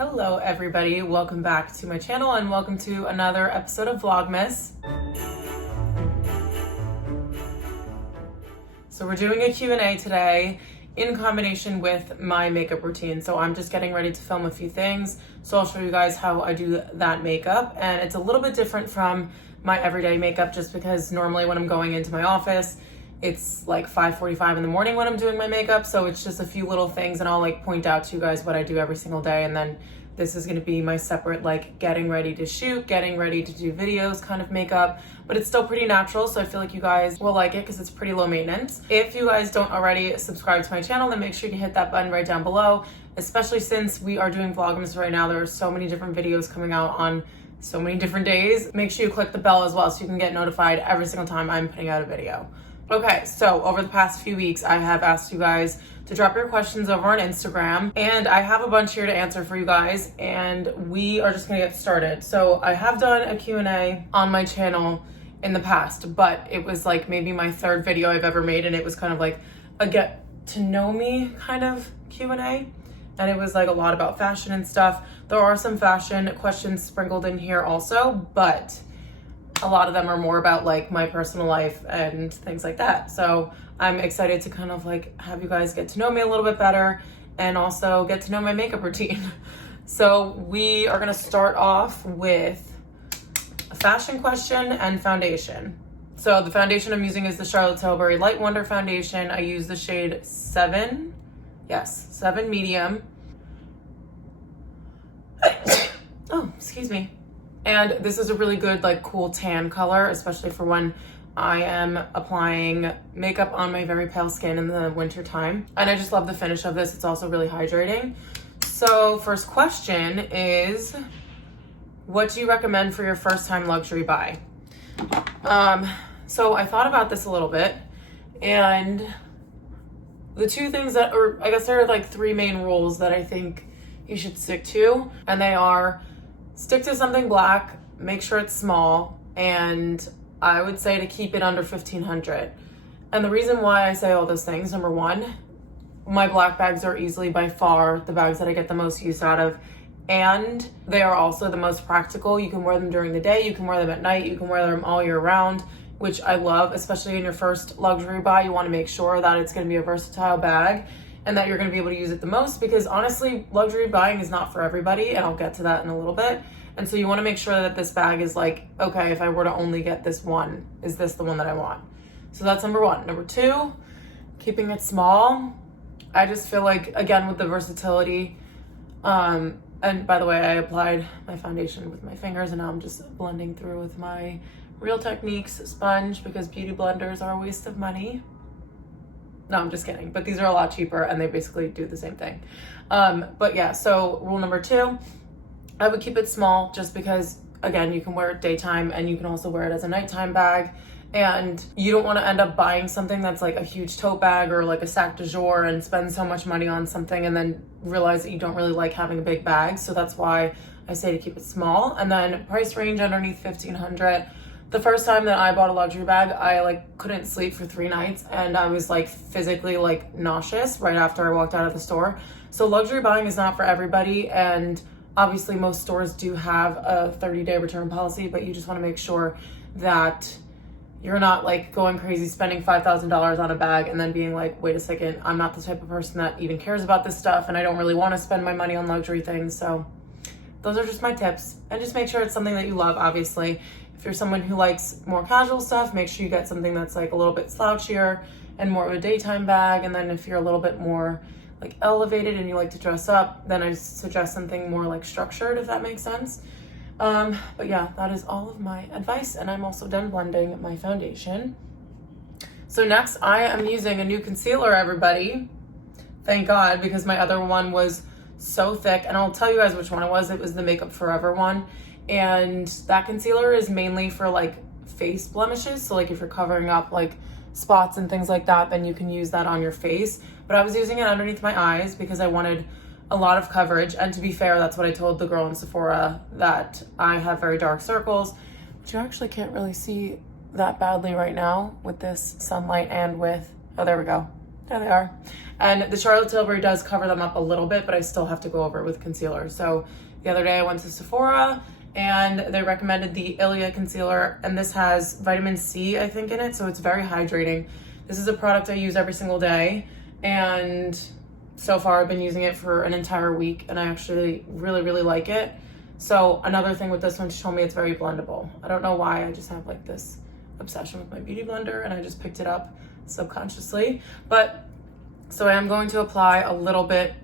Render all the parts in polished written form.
Hello everybody, welcome back to my channel and welcome to another episode of Vlogmas. So we're doing a Q&A today in combination with my makeup routine. So I'm just getting ready to film a few things. So I'll show you guys how I do that makeup. And it's a little bit different from my everyday makeup just because normally when I'm going into my office, it's like 5:45 in the morning when I'm doing my makeup. So it's just a few little things and I'll like point out to you guys what I do every single day. And then this is gonna be my separate like getting ready to shoot, getting ready to do videos kind of makeup, but it's still pretty natural. So I feel like you guys will like it because it's pretty low maintenance. If you guys don't already subscribe to my channel, then make sure you hit that button right down below, especially since we are doing Vlogmas right now. There are so many different videos coming out on so many different days. Make sure you click the bell as well so you can get notified every single time I'm putting out a video. Okay, so over the past few weeks, I have asked you guys to drop your questions over on Instagram, and I have a bunch here to answer for you guys, and we are just gonna get started. So I have done a Q&A on my channel in the past, but it was like maybe my third video I've ever made, and it was kind of like a get to know me kind of Q&A, and it was like a lot about fashion and stuff. There are some fashion questions sprinkled in here also, but a lot of them are more about like my personal life and things like that. So I'm excited to kind of like have you guys get to know me a little bit better and also get to know my makeup routine. So we are gonna start off with a fashion question and foundation. So the foundation I'm using is the Charlotte Tilbury Light Wonder Foundation. I use the shade 7. Yes, 7 medium. Oh, excuse me. And this is a really good, like, cool tan color, especially for when I am applying makeup on my very pale skin in the winter time. And I just love the finish of this. It's also really hydrating. So first question is, what do you recommend for your first time luxury buy? So I thought about this a little bit, and the two things that, or I guess there are like 3 main rules that I think you should stick to, and they are: stick to something black, make sure it's small, and I would say to keep it under $1,500. And the reason why I say all those things, number one, my black bags are easily by far the bags that I get the most use out of, and they are also the most practical. You can wear them during the day, you can wear them at night, you can wear them all year round, which I love, especially in your first luxury buy. You want to make sure that it's going to be a versatile bag and that you're going to be able to use it the most, because honestly, luxury buying is not for everybody, and I'll get to that in a little bit. And so you want to make sure that this bag is like, okay, if I were to only get this one, is this the one that I want? So that's number one. Number two, keeping it small. I just feel like, again, with the versatility, and by the way, I applied my foundation with my fingers, and now I'm just blending through with my Real Techniques sponge, because beauty blenders are a waste of money. No, I'm just kidding. But these are a lot cheaper and they basically do the same thing. But yeah, so rule number 2, I would keep it small just because, again, you can wear it daytime and you can also wear it as a nighttime bag. And you don't want to end up buying something that's like a huge tote bag or like a sac de jour and spend so much money on something and then realize that you don't really like having a big bag. So that's why I say to keep it small. And then price range underneath $1,500. The first time that I bought a luxury bag, I like couldn't sleep for 3 nights and I was like physically like nauseous right after I walked out of the store. So luxury buying is not for everybody, and obviously most stores do have a 30-day return policy, but you just want to make sure that you're not like going crazy spending $5,000 on a bag and then being like, wait a second, I'm not the type of person that even cares about this stuff and I don't really want to spend my money on luxury things. So those are just my tips, and just make sure it's something that you love, obviously. If you're someone who likes more casual stuff, make sure you get something that's like a little bit slouchier and more of a daytime bag. And then if you're a little bit more like elevated and you like to dress up, then I suggest something more like structured, if that makes sense. But yeah, that is all of my advice. And I'm also done blending my foundation. So next I am using a new concealer, everybody. Thank God, because my other one was so thick. And I'll tell you guys which one it was. It was the Makeup Forever one. And that concealer is mainly for like face blemishes. So like if you're covering up like spots and things like that, then you can use that on your face. But I was using it underneath my eyes because I wanted a lot of coverage. And to be fair, that's what I told the girl in Sephora, that I have very dark circles, which you actually can't really see that badly right now with this sunlight and with, oh, there we go. There they are. And the Charlotte Tilbury does cover them up a little bit, but I still have to go over it with concealer. So the other day I went to Sephora and they recommended the Ilia concealer, and this has vitamin C, I think, in it, so it's very hydrating. This is a product I use every single day, and so far I've been using it for an entire week, and I actually really, really like it. So another thing with this one, she told me it's very blendable. I don't know why, I just have like this obsession with my beauty blender, and I just picked it up subconsciously. But so I am going to apply a little bit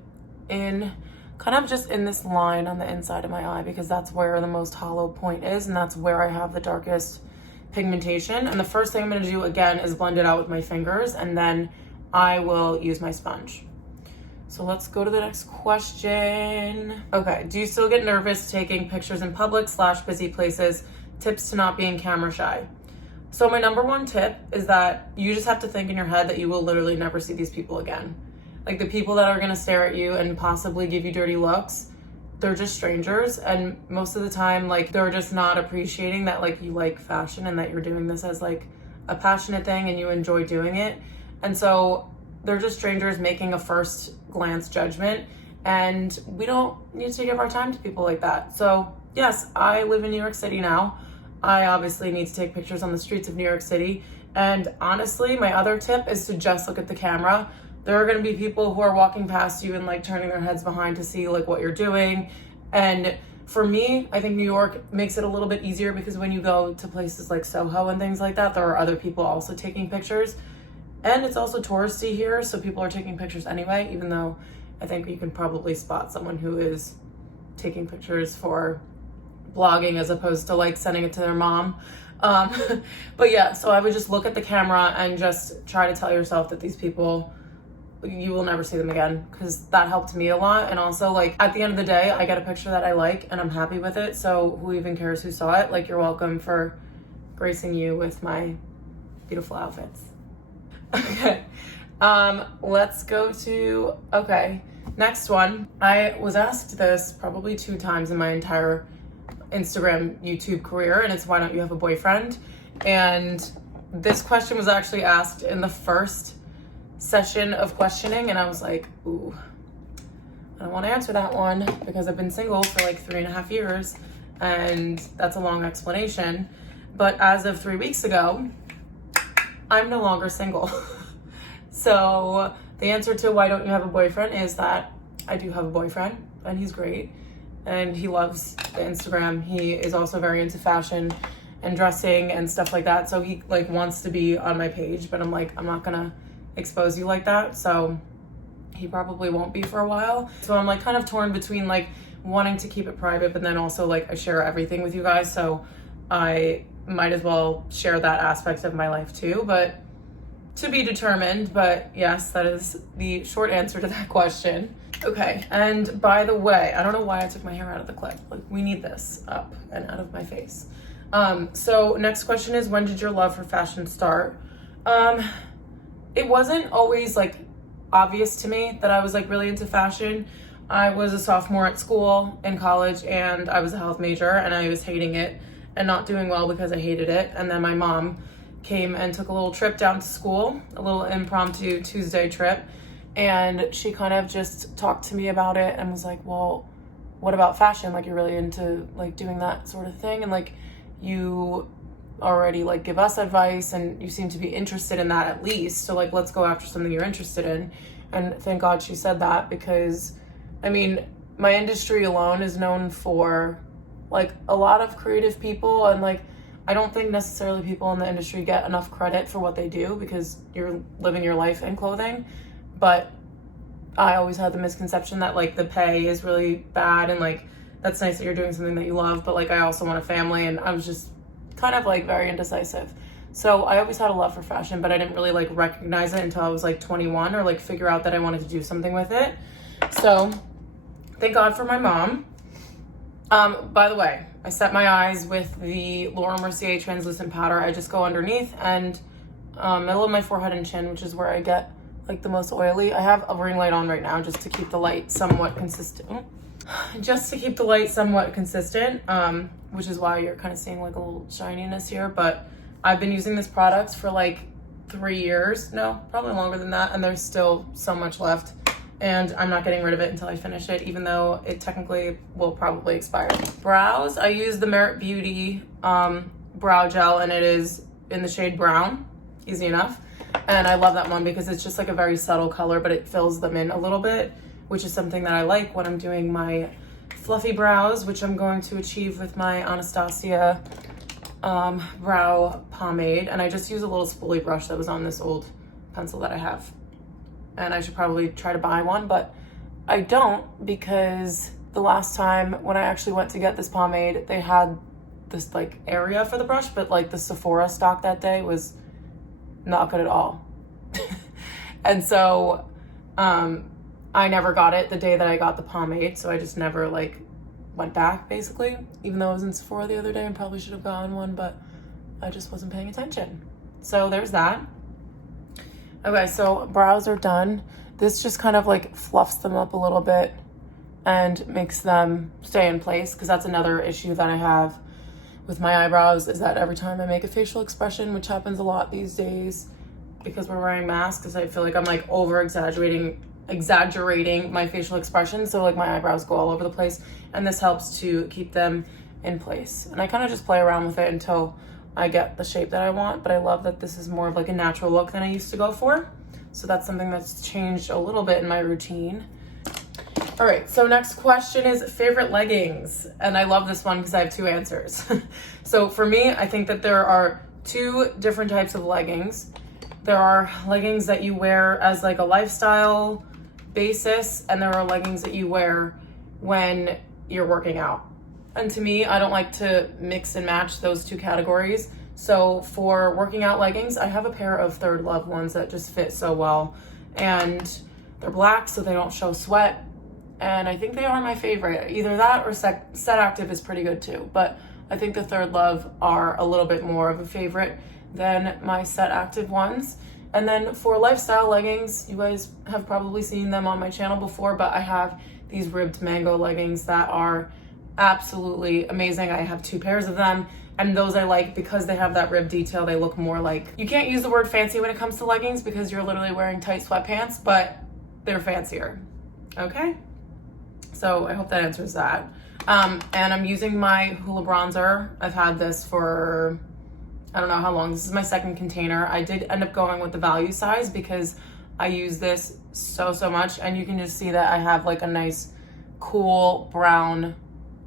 in kind of just in this line on the inside of my eye, because that's where the most hollow point is, and that's where I have the darkest pigmentation. And the first thing I'm going to do again is blend it out with my fingers, and then I will use my sponge. So let's go to the next question. Okay, do you still get nervous taking pictures in public / busy places? Tips to not being camera shy. So my number one tip is that you just have to think in your head that you will literally never see these people again. Like, the people that are gonna stare at you and possibly give you dirty looks, they're just strangers, and most of the time, like, they're just not appreciating that, like, you like fashion and that you're doing this as like a passionate thing and you enjoy doing it. And so they're just strangers making a first glance judgment, and we don't need to give our time to people like that. So yes, I live in New York City now. I obviously need to take pictures on the streets of New York City, and honestly, my other tip is to just look at the camera. There are going to be people who are walking past you and like turning their heads behind to see like what you're doing. And for me, I think New York makes it a little bit easier, because when you go to places like Soho and things like that, there are other people also taking pictures. And it's also touristy here, so people are taking pictures anyway, even though I think you can probably spot someone who is taking pictures for blogging as opposed to like sending it to their mom. But yeah, so I would just look at the camera and just try to tell yourself that these people, you will never see them again, because that helped me a lot. And also, like, at the end of the day, I get a picture that I like and I'm happy with it, so who even cares who saw it? Like, you're welcome for gracing you with my beautiful outfits. Okay, let's go to, okay, next one. I was asked this probably 2 times in my entire Instagram, YouTube career, and it's, why don't you have a boyfriend? And this question was actually asked in the first session of questioning, and I was like, ooh, I don't want to answer that one, because I've been single for like 3.5 years, and that's a long explanation. But as of 3 weeks ago, I'm no longer single. So the answer to why don't you have a boyfriend is that I do have a boyfriend, and he's great, and he loves the Instagram. He is also very into fashion and dressing and stuff like that, so he like wants to be on my page, but I'm like, I'm not gonna expose you like that, so he probably won't be for a while. So I'm like kind of torn between like wanting to keep it private, but then also like I share everything with you guys, so I might as well share that aspect of my life too, but to be determined. But yes, that is the short answer to that question. Okay, and by the way, I don't know why I took my hair out of the clip. Like, we need this up and out of my face. So next question is, when did your love for fashion start? It wasn't always like obvious to me that I was like really into fashion. I was a sophomore at school in college, and I was a health major, and I was hating it and not doing well because I hated it. And then my mom came and took a little trip down to school, a little impromptu Tuesday trip. And she kind of just talked to me about it and was like, well, what about fashion? Like, you're really into like doing that sort of thing. And like, you already like give us advice, and you seem to be interested in that at least. So like, let's go after something you're interested in. And thank God she said that, because I mean, my industry alone is known for like a lot of creative people, and like, I don't think necessarily people in the industry get enough credit for what they do, because you're living your life in clothing. But I always had the misconception that like the pay is really bad, and like, that's nice that you're doing something that you love, but like, I also want a family, and I was just kind of like very indecisive. So I always had a love for fashion, but I didn't really like recognize it until I was like 21, or like figure out that I wanted to do something with it. So thank God for my mom. By the way, I set my eyes with the Laura Mercier translucent powder. I just go underneath and middle of my forehead and chin, which is where I get like the most oily. I have a ring light on right now just to keep the light somewhat consistent. Which is why you're kind of seeing like a little shininess here. But I've been using this product for like 3 years. No, probably longer than that. And there's still so much left. And I'm not getting rid of it until I finish it, even though it technically will probably expire. Brows, I use the Merit Beauty brow gel, and it is in the shade brown. Easy enough. And I love that one because it's just like a very subtle color, but it fills them in a little bit, which is something that I like when I'm doing my fluffy brows, which I'm going to achieve with my Anastasia brow pomade. And I just use a little spoolie brush that was on this old pencil that I have. And I should probably try to buy one, but I don't, because the last time when I actually went to get this pomade, they had this like area for the brush, but like the Sephora stock that day was not good at all. And so I never got it the day that I got the pomade, so I just never like went back, basically, even though I was in Sephora the other day and probably should have gotten one, but I just wasn't paying attention. So there's that. Okay, so brows are done. This just kind of like fluffs them up a little bit and makes them stay in place, because that's another issue that I have with my eyebrows, is that every time I make a facial expression, which happens a lot these days because we're wearing masks, because I feel like I'm like exaggerating my facial expression, so like my eyebrows go all over the place, and this helps to keep them in place. And I kind of just play around with it until I get the shape that I want, but I love that this is more of like a natural look than I used to go for. So that's something that's changed a little bit in my routine. All right, so next question is favorite leggings. And I love this one because I have two answers. So for me, I think that there are two different types of leggings. There are leggings that you wear as like a lifestyle basis, and there are leggings that you wear when you're working out. And to me, I don't like to mix and match those two categories. So for working out leggings, I have a pair of Third Love ones that just fit so well. And they're black, so they don't show sweat. And I think they are my favorite. Either that or Set Active is pretty good too. But I think the Third Love are a little bit more of a favorite than my Set Active ones. And then for lifestyle leggings, you guys have probably seen them on my channel before, but I have these ribbed mango leggings that are absolutely amazing. I have two pairs of them, and those I like because they have that rib detail. They look more like, you can't use the word fancy when it comes to leggings because you're literally wearing tight sweatpants, but they're fancier. Okay, so I hope that answers that. And I'm using my Hoola bronzer. I've had this for I don't know how long. This is my second container. I did end up going with the value size because I use this so much, and you can just see that I have like a nice cool brown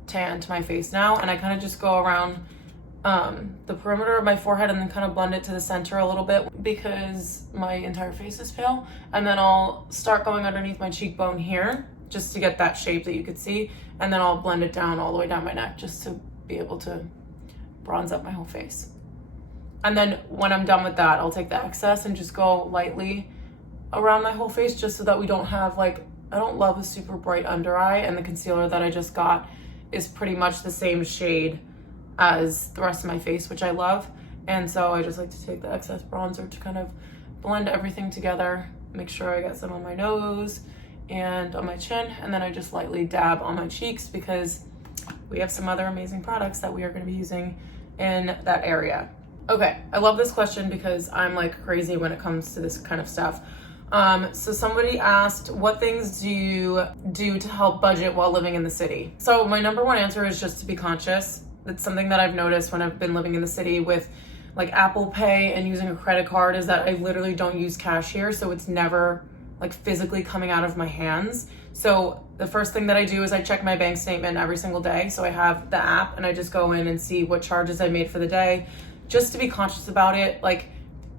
tan to my face now. And I kind of just go around the perimeter of my forehead and then kind of blend it to the center a little bit because my entire face is pale. And then I'll start going underneath my cheekbone here just to get that shape that you could see, and then I'll blend it down all the way down my neck just to be able to bronze up my whole face. And then when I'm done with that, I'll take the excess and just go lightly around my whole face, just so that we don't have like, I don't love a super bright under eye, and the concealer that I just got is pretty much the same shade as the rest of my face, which I love. And so I just like to take the excess bronzer to kind of blend everything together, make sure I get some on my nose and on my chin, and then I just lightly dab on my cheeks because we have some other amazing products that we are going to be using in that area. Okay, I love this question because I'm like crazy when it comes to this kind of stuff. So somebody asked, what things do you do to help budget while living in the city? So my number one answer is just to be conscious. That's something that I've noticed when I've been living in the city with like Apple Pay and using a credit card, is that I literally don't use cash here. So it's never like physically coming out of my hands. So the first thing that I do is I check my bank statement every single day. So I have the app and I just go in and see what charges I made for the day, just to be conscious about it. Like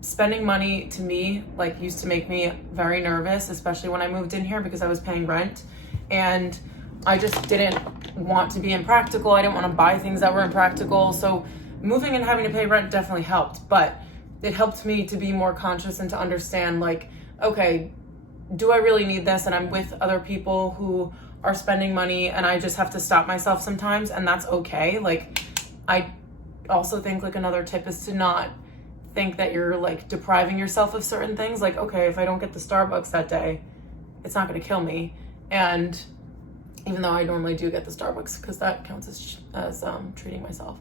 spending money to me like used to make me very nervous, especially when I moved in here because I was paying rent and I just didn't want to be impractical. I didn't want to buy things that were impractical. So moving and having to pay rent definitely helped, but it helped me to be more conscious and to understand like, okay, do I really need this? And I'm with other people who are spending money and I just have to stop myself sometimes, and that's okay. Like I also think like another tip is to not think that you're like depriving yourself of certain things. Like, okay, if I don't get the Starbucks that day, it's not going to kill me. And even though I normally do get the Starbucks because that counts as treating myself.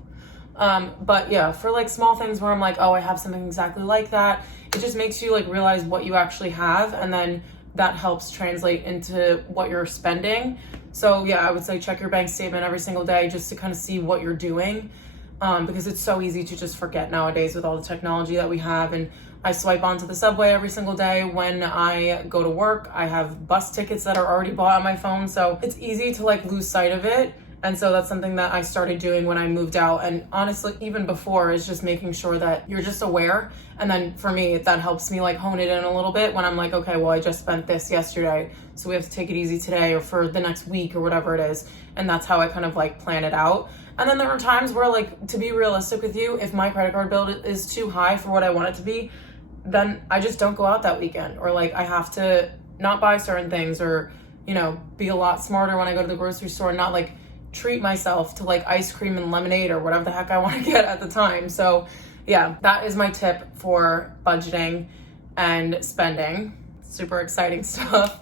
But yeah, for like small things where I'm like, oh, I have something exactly like that, it just makes you like realize what you actually have, and then that helps translate into what you're spending. So yeah, I would say check your bank statement every single day just to kind of see what you're doing, because it's so easy to just forget nowadays with all the technology that we have. And I swipe onto the subway every single day when I go to work. I have bus tickets that are already bought on my phone, so it's easy to like lose sight of it. And so that's something that I started doing when I moved out. And honestly, even before, is just making sure that you're just aware. And then for me, that helps me like hone it in a little bit when I'm like, okay, well, I just spent this yesterday, so we have to take it easy today or for the next week or whatever it is. And that's how I kind of like plan it out. And then there are times where, like, to be realistic with you, if my credit card bill is too high for what I want it to be, then I just don't go out that weekend, or like I have to not buy certain things, or, you know, be a lot smarter when I go to the grocery store and not like treat myself to like ice cream and lemonade or whatever the heck I want to get at the time. So yeah, that is my tip for budgeting and spending. Super exciting stuff.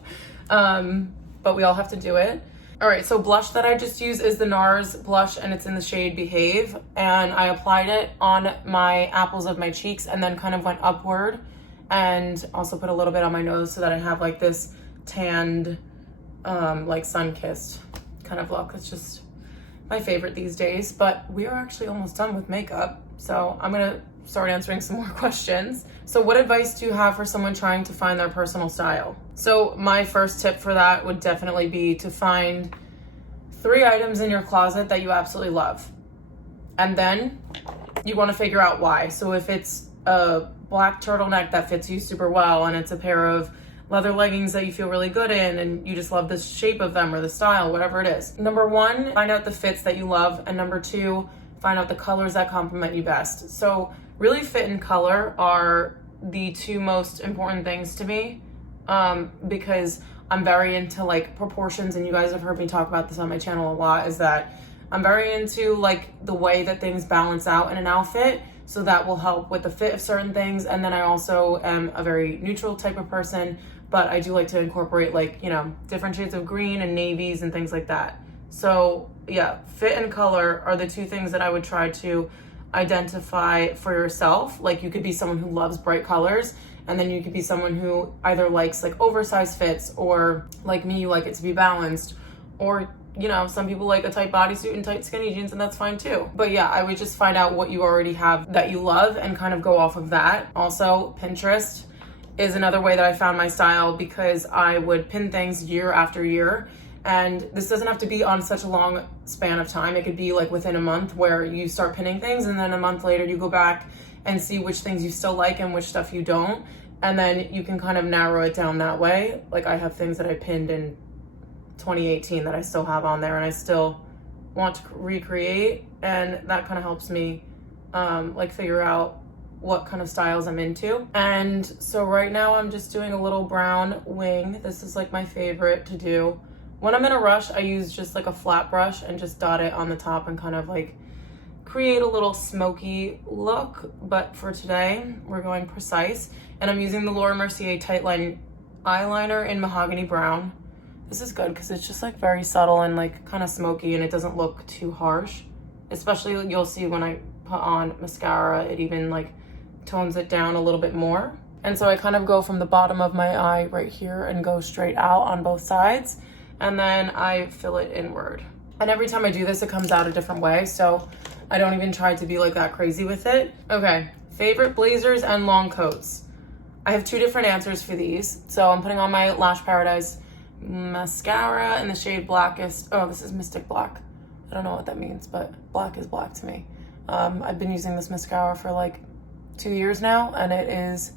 But we all have to do it. All right, so blush that I just used is the NARS blush, and it's in the shade Behave. And I applied it on my apples of my cheeks and then kind of went upward, and also put a little bit on my nose so that I have like this tanned, like sun-kissed kind of look. It's just my favorite these days. But we are actually almost done with makeup, so I'm gonna start answering some more questions. So what advice do you have for someone trying to find their personal style? So my first tip for that would definitely be to find 3 items in your closet that you absolutely love. And then you want to figure out why. So if it's a black turtleneck that fits you super well, and it's a pair of leather leggings that you feel really good in, and you just love the shape of them or the style, whatever it is. Number 1, find out the fits that you love. And number 2, find out the colors that complement you best. So really, fit and color are the 2 most important things to me, because I'm very into like proportions, and you guys have heard me talk about this on my channel a lot, is that I'm very into like the way that things balance out in an outfit, so that will help with the fit of certain things. And then I also am a very neutral type of person, but I do like to incorporate like, you know, different shades of green and navies and things like that. So yeah, fit and color are the 2 things that I would try to identify for yourself. Like, you could be someone who loves bright colors, and then you could be someone who either likes like oversized fits, or like me, you like it to be balanced, or, you know, some people like a tight bodysuit and tight skinny jeans, and that's fine too. But yeah, I would just find out what you already have that you love and kind of go off of that. Also, Pinterest is another way that I found my style, because I would pin things year after year. And this doesn't have to be on such a long span of time. It could be like within a month, where you start pinning things, and then a month later you go back and see which things you still like and which stuff you don't. And then you can kind of narrow it down that way. Like, I have things that I pinned in 2018 that I still have on there, and I still want to recreate. And that kind of helps me like figure out what kind of styles I'm into. And so right now I'm just doing a little brown wing. This is like my favorite to do. When I'm in a rush, I use just like a flat brush and just dot it on the top and kind of like create a little smoky look. But for today, we're going precise. And I'm using the Laura Mercier Tightline eyeliner in Mahogany Brown. This is good because it's just like very subtle and like kind of smoky, and it doesn't look too harsh. Especially, you'll see when I put on mascara, it even like tones it down a little bit more. And so I kind of go from the bottom of my eye right here and go straight out on both sides. And then I fill it inward. And every time I do this, it comes out a different way, so I don't even try to be like that crazy with it. Okay, favorite blazers and long coats. I have 2 different answers for these. So I'm putting on my Lash Paradise mascara in the shade Blackest. Oh, this is Mystic Black. I don't know what that means, but black is black to me. I've been using this mascara for like 2 years now, and it is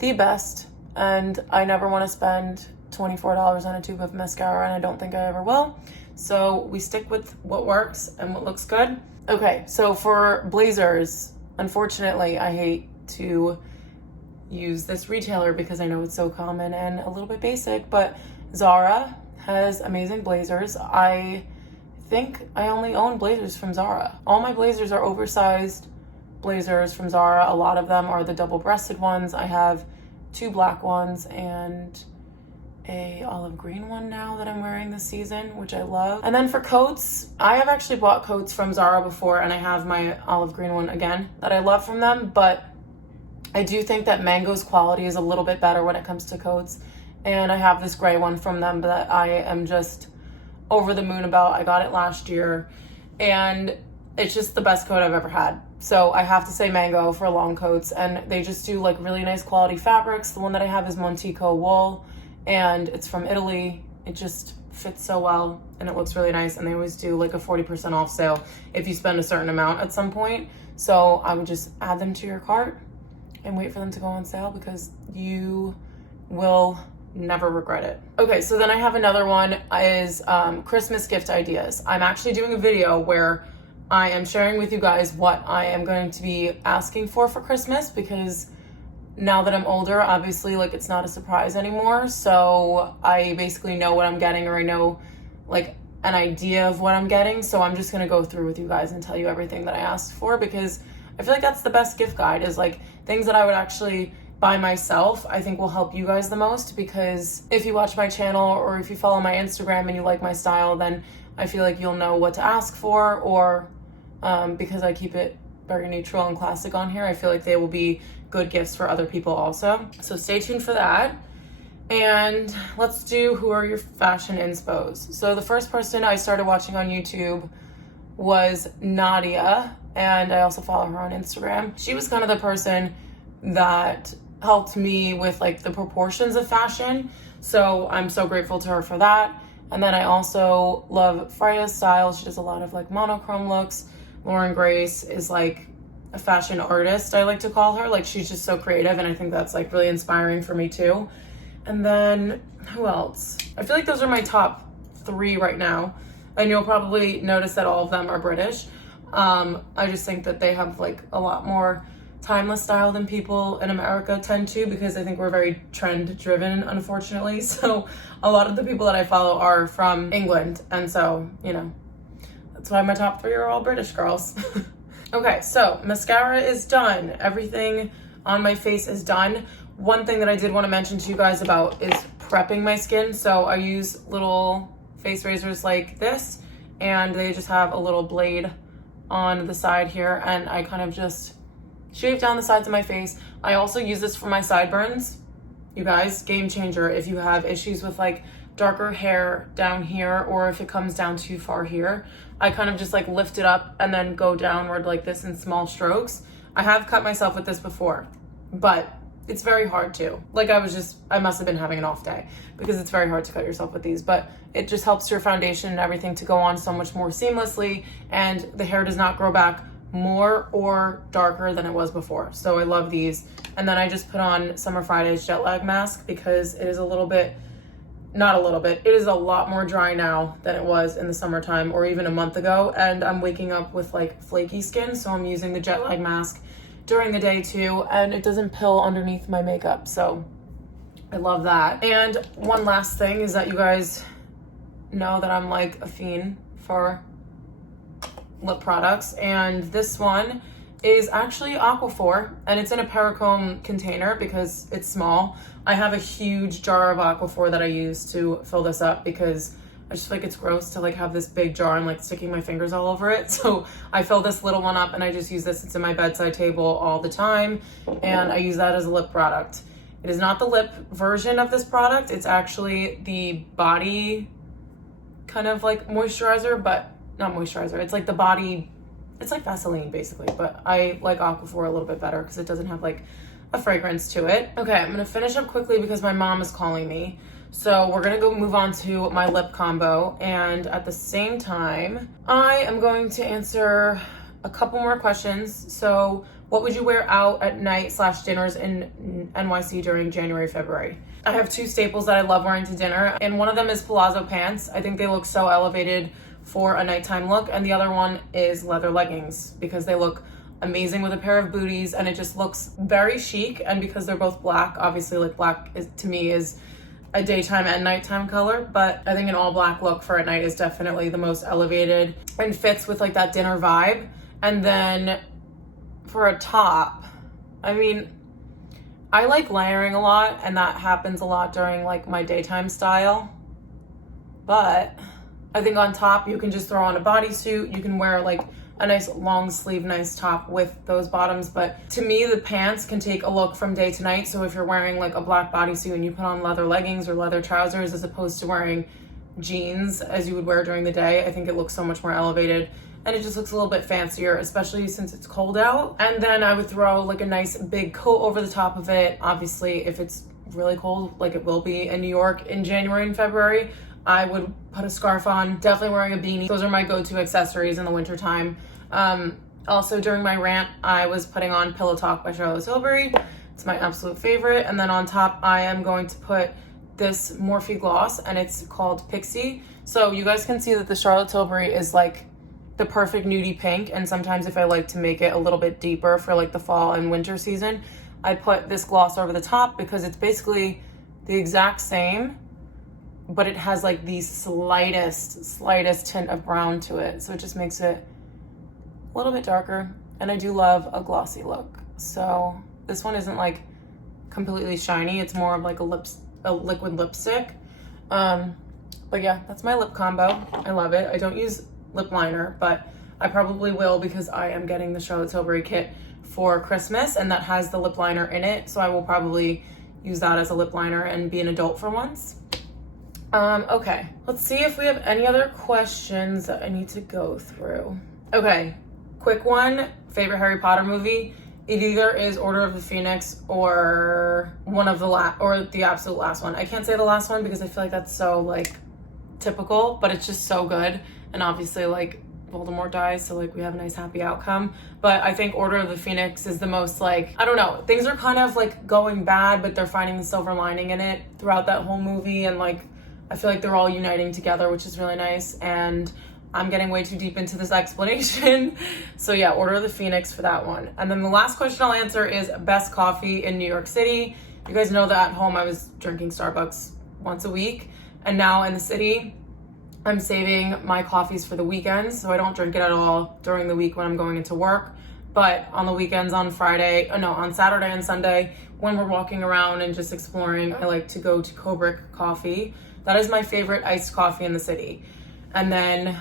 the best. And I never want to spend $24 on a tube of mascara, and I don't think I ever will. So we stick with what works and what looks good. Okay, so for blazers, unfortunately, I hate to use this retailer because I know it's so common and a little bit basic, but Zara has amazing blazers. I think I only own blazers from Zara. All my blazers are oversized blazers from Zara. A lot of them are the double-breasted ones. I have 2 black ones and a olive green one now that I'm wearing this season, which I love. And then for coats, I have actually bought coats from Zara before, and I have my olive green one again that I love from them, but I do think that Mango's quality is a little bit better when it comes to coats. And I have this gray one from them that I am just over the moon about. I got it last year, and it's just the best coat I've ever had. So I have to say Mango for long coats, and they just do like really nice quality fabrics. The one that I have is Montico wool, and it's from Italy. It just fits so well, and it looks really nice, and they always do like a 40% off sale if you spend a certain amount at some point. So I would just add them to your cart and wait for them to go on sale, because you will never regret it. Okay, so then I have another one is Christmas gift ideas. I'm actually doing a video where I am sharing with you guys what I am going to be asking for Christmas, because now that I'm older, obviously, like, it's not a surprise anymore. So I basically know what I'm getting, or I know like an idea of what I'm getting. So I'm just gonna go through with you guys and tell you everything that I asked for, because I feel like that's the best gift guide, is like things that I would actually buy myself, I think will help you guys the most. Because if you watch my channel or if you follow my Instagram and you like my style, then I feel like you'll know what to ask for, or because I keep it very neutral and classic on here, I feel like they will be good gifts for other people also. So stay tuned for that. And let's do who are your fashion inspos. So the first person I started watching on YouTube was Nadia, and I also follow her on Instagram. She was kind of the person that helped me with like the proportions of fashion, so I'm so grateful to her for that. And then I also love Freya's style. She does a lot of like monochrome looks. Lauren Grace is like a fashion artist, I like to call her. Like, she's just so creative, and I think that's like really inspiring for me too. And then who else? I feel like those are my top 3 right now, and you'll probably notice that all of them are British. I just think that they have like a lot more timeless style than people in America tend to, because I think we're very trend driven, unfortunately. So a lot of the people that I follow are from England, and so, you know, that's why my top 3 are all British girls. Okay, so mascara is done. Everything on my face is done. One thing that I did want to mention to you guys about is prepping my skin. So I use little face razors like this, and they just have a little blade on the side here, and I kind of just shave down the sides of my face. I also use this for my sideburns. You guys, game changer if you have issues with like darker hair down here, or if it comes down too far here. I kind of just like lift it up and then go downward like this in small strokes. I have cut myself with this before, but it's very hard to. Like, I must have been having an off day, because it's very hard to cut yourself with these, but it just helps your foundation and everything to go on so much more seamlessly, and the hair does not grow back more or darker than it was before. So I love these. And then I just put on Summer Friday's jet lag mask, because it is it is a lot more dry now than it was in the summertime or even a month ago, and I'm waking up with like flaky skin, so I'm using the jet lag mask during the day too, and it doesn't pill underneath my makeup, so I love that. And one last thing is that you guys know that I'm like a fiend for lip products, and this one is actually Aquaphor, and it's in a Pericone container because it's small. I have a huge jar of Aquaphor that I use to fill this up, because I just feel like it's gross to like have this big jar and like sticking my fingers all over it. So I fill this little one up, and I just use this. It's in my bedside table all the time, and I use that as a lip product. It is not the lip version of this product. It's actually the body kind of like moisturizer, but not moisturizer. It's like the body, it's like Vaseline basically, but I like Aquaphor a little bit better because it doesn't have like a fragrance to it. Okay, I'm gonna finish up quickly because my mom is calling me. So we're gonna go move on to my lip combo, and at the same time, I am going to answer a couple more questions. So what would you wear out at night / dinners in NYC during January, February? I have 2 staples that I love wearing to dinner, and one of them is palazzo pants. I think they look so elevated for a nighttime look, and the other one is leather leggings, because they look amazing with a pair of booties, and it just looks very chic. And because they're both black, obviously like black is, to me, is a daytime and nighttime color, but I think an all black look for at night is definitely the most elevated and fits with like that dinner vibe. And then for a top, I mean, I like layering a lot, and that happens a lot during like my daytime style. But I think on top you can just throw on a bodysuit. You can wear like a nice long sleeve, nice top with those bottoms. But to me, the pants can take a look from day to night. So if you're wearing like a black bodysuit and you put on leather leggings or leather trousers, as opposed to wearing jeans as you would wear during the day, I think it looks so much more elevated. And it just looks a little bit fancier, especially since it's cold out. And then I would throw like a nice big coat over the top of it. Obviously, if it's really cold, like it will be in New York in January and February, I would put a scarf on, definitely wearing a beanie. Those are my go-to accessories in the wintertime. Also during my rant, I was putting on Pillow Talk by Charlotte Tilbury. It's my absolute favorite. And then on top, I am going to put this Morphe gloss, and it's called Pixie. So you guys can see that the Charlotte Tilbury is like the perfect nudie pink. And sometimes if I like to make it a little bit deeper for like the fall and winter season, I put this gloss over the top because it's basically the exact same, but it has like the slightest tint of brown to it. So it just makes it a little bit darker. And I do love a glossy look. So this one isn't like completely shiny. It's more of like a liquid lipstick. But yeah, that's my lip combo. I love it. I don't use lip liner, but I probably will because I am getting the Charlotte Tilbury kit for Christmas, and that has the lip liner in it. So I will probably use that as a lip liner and be an adult for once. Okay, let's see if we have any other questions that I need to go through. Okay, quick one. Favorite Harry Potter movie? It either is Order of the Phoenix or one of the or the absolute last one. I can't say the last one because I feel like that's so like typical, but it's just so good. And obviously like Voldemort dies, so like we have a nice happy outcome. But I think Order of the Phoenix is the most like, I don't know, things are kind of like going bad, but they're finding the silver lining in it throughout that whole movie. And like, I feel like they're all uniting together, which is really nice. And I'm getting way too deep into this explanation. So yeah, Order of the Phoenix for that one. And then the last question I'll answer is best coffee in New York City. You guys know that at home I was drinking Starbucks once a week. And now in the city, I'm saving my coffees for the weekends. So I don't drink it at all during the week when I'm going into work. But on the weekends, on Saturday and Sunday, when we're walking around and just exploring, I like to go to Cobrick Coffee. That is my favorite iced coffee in the city. And then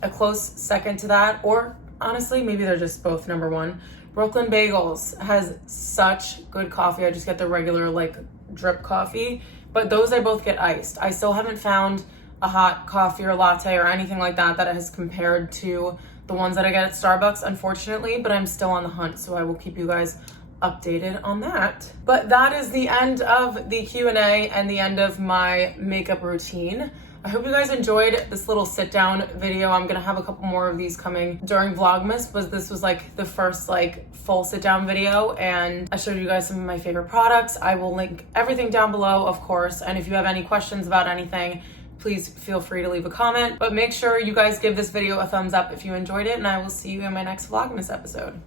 a close second to that, or honestly, maybe they're just both number one, Brooklyn Bagels has such good coffee. I just get the regular like drip coffee, but those I both get iced. I still haven't found a hot coffee or latte or anything like that that has compared to the ones that I get at Starbucks, unfortunately, but I'm still on the hunt, so I will keep you guys updated on that. But that is the end of the Q&A and the end of my makeup routine. I hope you guys enjoyed this little sit down video. I'm gonna have a couple more of these coming during Vlogmas, but this was like the first like full sit down video, and I showed you guys some of my favorite products. I will link everything down below, of course, and if you have any questions about anything, please feel free to leave a comment. But make sure you guys give this video a thumbs up if you enjoyed it, and I will see you in my next Vlogmas episode.